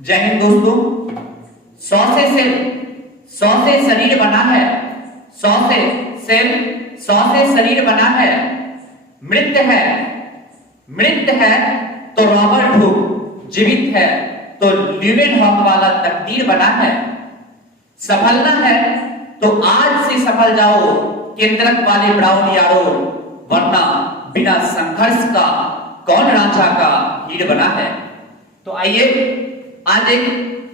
जय हिंद दोस्तों। 100 से शरीर बना है, 100 से सेल, 100 से शरीर बना है। मृत है तो रॉबर्ट हुक, जीवित है तो ल्यूवेनहॉक वाला तकदीर बना है। सफलना है तो आज से सफल जाओ केंद्रक वाले ब्राउन यारो, वरना बिना संघर्ष का कौन रांझा का हीर बना है। तो आइए आज एक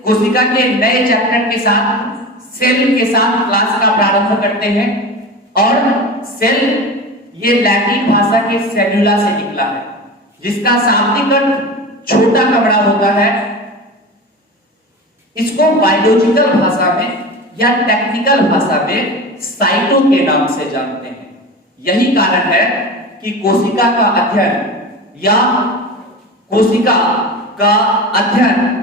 कोशिका के नए चैप्टर के साथ, सेल के साथ क्लास का प्रारंभ करते हैं। और सेल ये लैटिन भाषा के सेल्यूला से निकला है, जिसका शाब्दिक अर्थ छोटा कमरा होता है। इसको बायोलॉजिकल भाषा में या टेक्निकल भाषा में साइटो के नाम से जानते हैं। यही कारण है कि कोशिका का अध्ययन या कोशिका का अध्ययन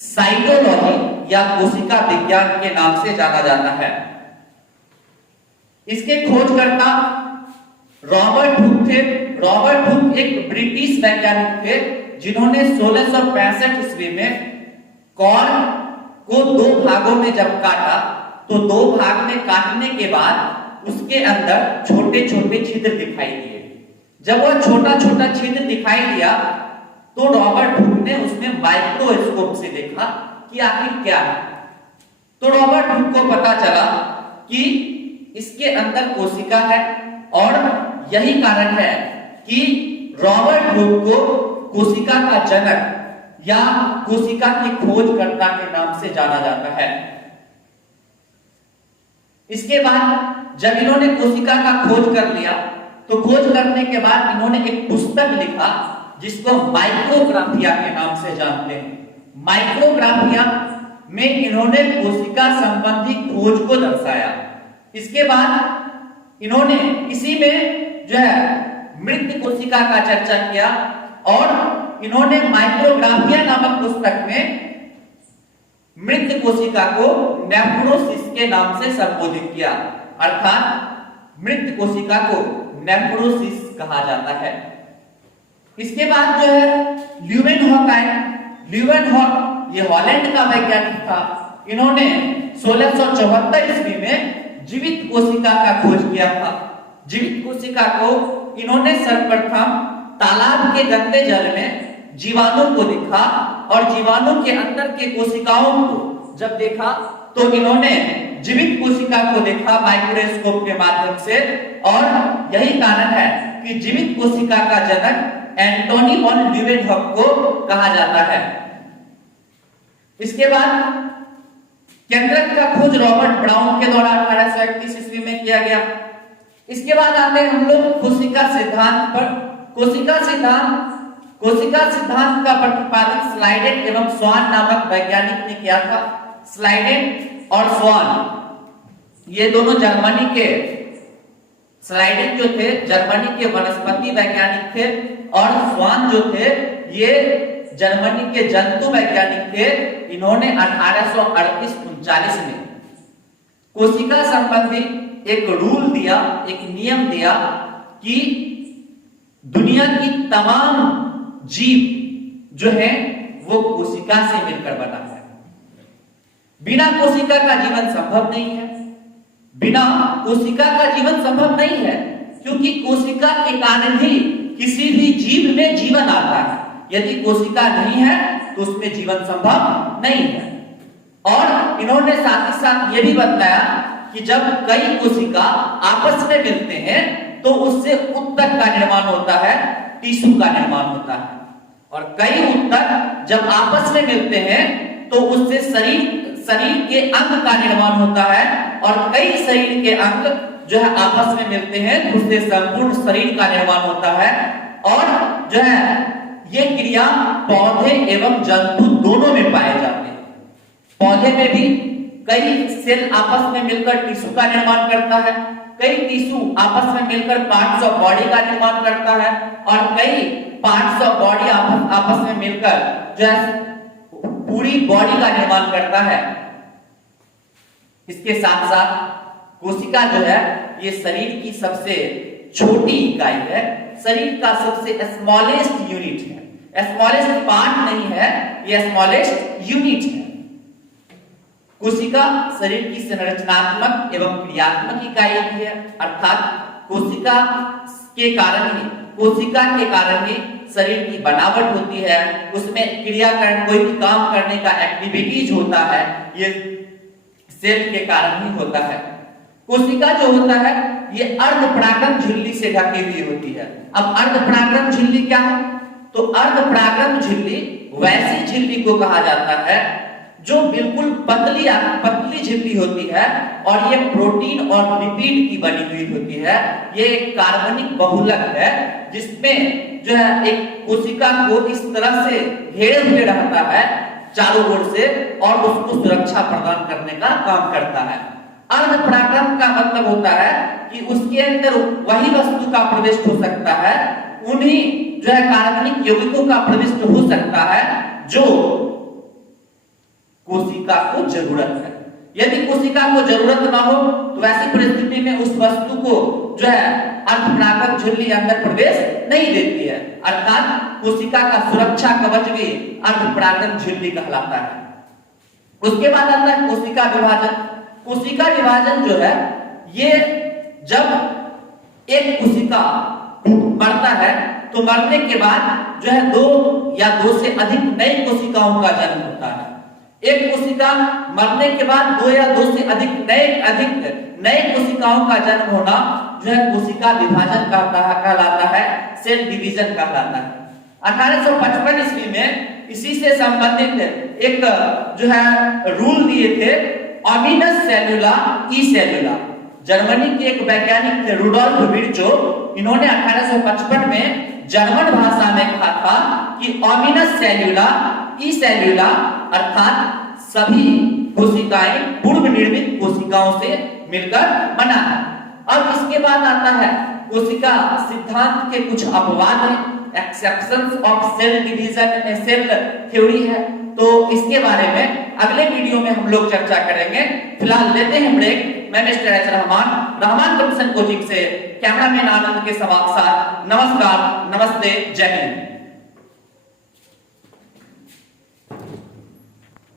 साइटोलॉजी या कोशिका विज्ञान के नाम से जाना जाता है। इसके खोजकर्ता रॉबर्ट हुक थे। रॉबर्ट हुक एक ब्रिटिश वैज्ञानिक थे, जिन्होंने 1665 ईस्वी में कॉर्न को दो भागों में जब काटा, तो दो भाग में काटने के बाद उसके अंदर छोटे छोटे छिद्र दिखाई दिए। जब वह छोटा छोटा छिद्र दिखाई दिया तो रॉबर्ट हुक ने उसमें माइक्रोस्कोप से देखा कि आखिर क्या है। तो रॉबर्ट हुक को पता चला कि इसके अंदर कोशिका है, और यही कारण है कि रॉबर्ट हुक को कोशिका का जनक या कोशिका के खोजकर्ता के नाम से जाना जाता है। इसके बाद जब इन्होंने कोशिका का खोज कर लिया, तो खोज करने के बाद इन्होंने एक पुस्तक लिखा जिसको माइक्रोग्राफिया के नाम से जानते हैं। माइक्रोग्राफिया में इन्होंने कोशिका संबंधी खोज को दर्शाया। इसके बाद इन्होंने इसी में जो है मृत कोशिका का चर्चा किया, और इन्होंने माइक्रोग्राफिया नामक पुस्तक में मृत कोशिका को नेफ्रोसिस के नाम से संबोधित किया, अर्थात मृत कोशिका को नेफ्रोसिस कहा जाता है। इसके बाद जो है ल्यूवेनहॉक आए। ल्यूवेनहॉक ये हॉलैंड का वैज्ञानिक था। इन्होंने 1674 ईस्वी में जीवित कोशिका का खोज किया था। जीवित कोशिका को इन्होंने सर्वप्रथम तालाब के गंदे जल में जीवाणु को देखा, और जीवाणु के अंदर के कोशिकाओं को जब देखा तो इन्होंने जीवित कोशिका को देखा माइक्रोस्कोप के माध्यम से। और यही कारण है कि जीवित कोशिका का जनक एंटोनी वॉन ल्यूवेनहॉक को कहा जाता है। इसके बाद केंद्रक का खोज रॉबर्ट ब्राउन के द्वारा 1831 ईस्वी में किया गया। इसके बाद आते हैं हम लोग कोशिका सिद्धांत पर। कोशिका सिद्धांत का प्रतिपादन स्लाइडेन एवं स्वान नामक वैज्ञानिक ने किया था। स्लाइडेन और स्वान ये दोनों जर्मनी के, स्लाइडेन जो थे जर्मनी के वनस्पति वैज्ञानिक थे, और स्वान जो थे ये जर्मनी के जंतु वैज्ञानिक थे। इन्होंने 1838-39 में कोशिका संबंधी एक रूल दिया, एक नियम दिया कि दुनिया की तमाम जीव जो है वो कोशिका से मिलकर बना है। बिना कोशिका का जीवन संभव नहीं है। बिना कोशिका का जीवन संभव नहीं है, क्योंकि कोशिका के कारण ही किसी भी जीव में जीवन आता है। यदि कोशिका नहीं है तो उसमें जीवन संभव नहीं है। और इन्होंने साथ ही साथ ये भी बताया कि जब कई कोशिका आपस में मिलते हैं तो उससे ऊतक का निर्माण होता है, टिश्यू का निर्माण होता है। और कई ऊतक जब आपस में मिलते हैं तो उससे शरीर के अंग का निर्माण होता है, और कई शरीर के अंग जो है आपस में मिलते हैं तो उससे संपूर्ण शरीर का निर्माण होता है। और जो है ये क्रिया पौधे एवं जंतु दोनों में पाए जाते हैं। पौधे में भी कई सेल आपस में मिलकर टिश्यू का निर्माण करता है, कई टिश्यू आपस में मिलकर पार्ट्स ऑफ बॉडी का निर्माण करता है, और कई पार्ट्स ऑफ बॉडी आपस में मिलकर जो है पूरी बॉडी का निर्माण करता है। इसके साथ साथ कोशिका जो है ये शरीर की सबसे छोटी इकाई है, शरीर का सबसे स्मॉलेस्ट यूनिट है। स्मॉलेस्ट पार्ट नहीं है, ये स्मॉलेस्ट यूनिट है। कोशिका शरीर की संरचनात्मक एवं क्रियात्मक इकाई है, अर्थात कोशिका के कारण ही शरीर की बनावट होती है, उसमें क्रिया करने, कोई भी काम करने का एक्टिविटीज होता है, ये सेल के कारण ही होता है। कोशिका जो होता है ये अर्धपरागण झिल्ली से ढकी हुई होती है। अब अर्धपरागण झिल्ली क्या है? तो अर्धपरागण झिल्ली वैसी झिल्ली को कहा जाता है जो बिल्कुल पतली झिल्ली होती है और ये प्रोटीन और लिपिड की बनी हुई होती है। ये एक कार्बनिक बहुलक है जिसमें जो है एक कोशिका को इस तरह से घेरे हुए रहता है चारों ओर से और उसको सुरक्षा प्रदान करने का काम करता है। अर्धपरागण का मतलब होता है कि उसके अंदर वही वस्तु का प्रवेश हो सकता है, उन्हीं जो है कार्बनिक यौगिकों का प्रवेश हो सकता है जो कोशिका को जरूरत है। यदि कोशिका को जरूरत ना हो तो ऐसी परिस्थिति में उस वस्तु को जो है अर्धपरागण झिल्ली अंदर प्रवेश नहीं देती है, अर्थात कोशिका का सुरक्षा कवच भी अर्धपरागण झिल्ली कहलाता है। उसके बाद आता है कोशिका विभाजन। कोशिका विभाजन जो है ये जब एक कोशिका मरता है तो मरने के बाद जो है दो या दो से अधिक नई कोशिकाओं का जन्म होता है। एक कोशिका मरने के बाद दो या दो से अधिक नए कोशिकाओं का जन्म होना जो है कोशिका विभाजन कहलाता है, सेल डिवीजन कहलाता है। 1855 ईस्वी में इसी से संबंधित एक जो है रूल दिए थे, ऑमिनस सेल्यूला ई सेल्यूला। जर्मनी के एक वैज्ञानिक थे रुडोल्फ विर्चो, इन्होंने 1855 में जर्मन भाषा में कहा था कि ऑमिनस सेल्यूला ई सेल्यूला अर्थात सभी कोशिकाएं पूर्व निर्मित कोशिकाओं से मिलकर बना है। अब इसके बाद आता है कोशिका सिद्धांत के कुछ अपवाद हैं, exceptions of cell division cell theory है, तो इसके बारे में अगले वीडियो में हम लोग चर्चा करेंगे। फिलहाल लेते हैं ब्रेक। मैं mister H Rahman computer coaching से कैमरामैन आनंद के साथ नमस्कार, नमस्ते, जय हिंद।